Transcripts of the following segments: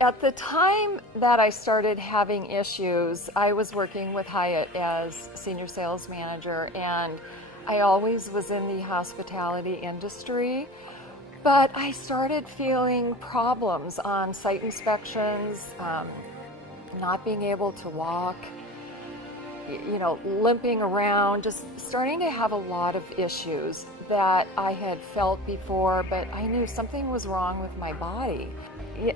At the time that I started having issues, I was working with Hyatt as senior sales manager, and I always was in the hospitality industry. But I started feeling problems on site inspections, not being able to walk, limping around, just starting to have a lot of issues that I had felt before, but I knew something was wrong with my body.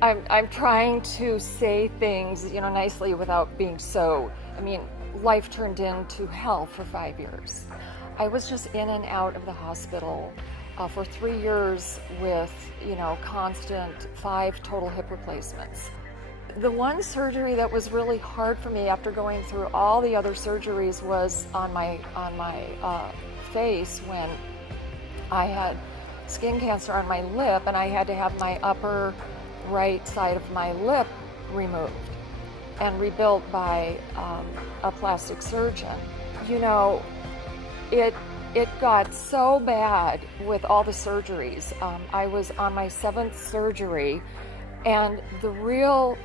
I'm trying to say things, nicely without being so, life turned into hell for 5 years. I was just in and out of the hospital for 3 years with, constant 5 total hip replacements. The one surgery that was really hard for me after going through all the other surgeries was on my face when I had skin cancer on my lip, and I had to have my upper right side of my lip removed and rebuilt by a plastic surgeon. It got so bad with all the surgeries. I was on my 7th surgery, and the real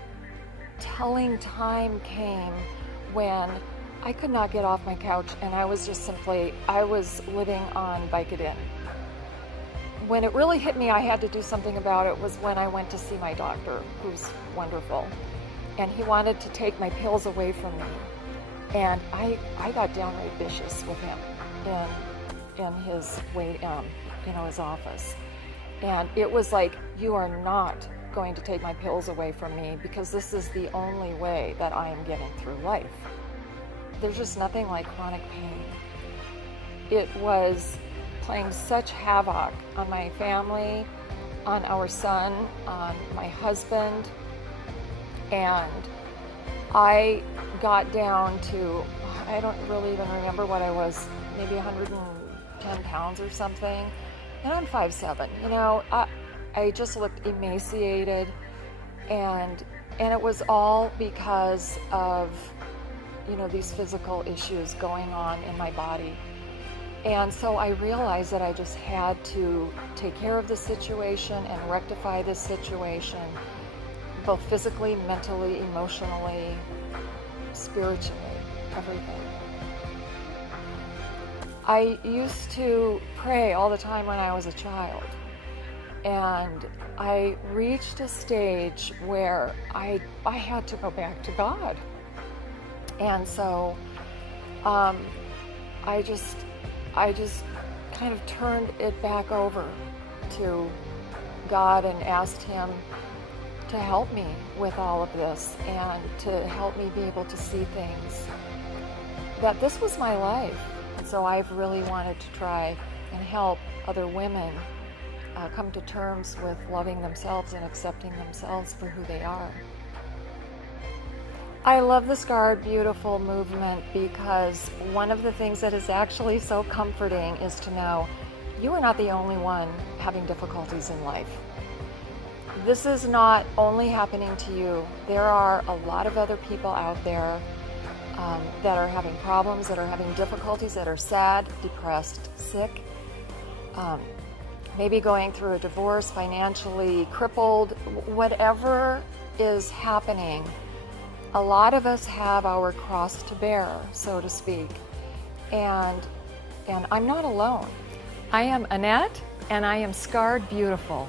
telling time came when I could not get off my couch, and I was living on Vicodin. When it really hit me, I had to do something about it, was when I went to see my doctor, who's wonderful, and he wanted to take my pills away from me. And I got downright vicious with him in his his office. And it was like, you are not going to take my pills away from me, because this is the only way that I am getting through life. There's just nothing like chronic pain. It was playing such havoc on my family, on our son, on my husband, and I got down to, I don't really even remember what I was, maybe 110 pounds or something, and I'm 5'7". I just looked emaciated, and it was all because of these physical issues going on in my body. And so I realized that I just had to take care of the situation and rectify this situation, both physically, mentally, emotionally, spiritually, everything. I used to pray all the time when I was a child, and I reached a stage where I had to go back to God. And so I just kind of turned it back over to God and asked Him to help me with all of this, and to help me be able to see things, that this was my life. And so I've really wanted to try and help other women come to terms with loving themselves and accepting themselves for who they are. I love the Scarred Beautiful movement, because one of the things that is actually so comforting is to know you are not the only one having difficulties in life. This is not only happening to you. There are a lot of other people out there that are having problems, that are having difficulties, that are sad, depressed, sick, maybe going through a divorce, financially crippled, whatever is happening. A lot of us have our cross to bear, so to speak, and I'm not alone. I am Annette, and I am Scarred Beautiful.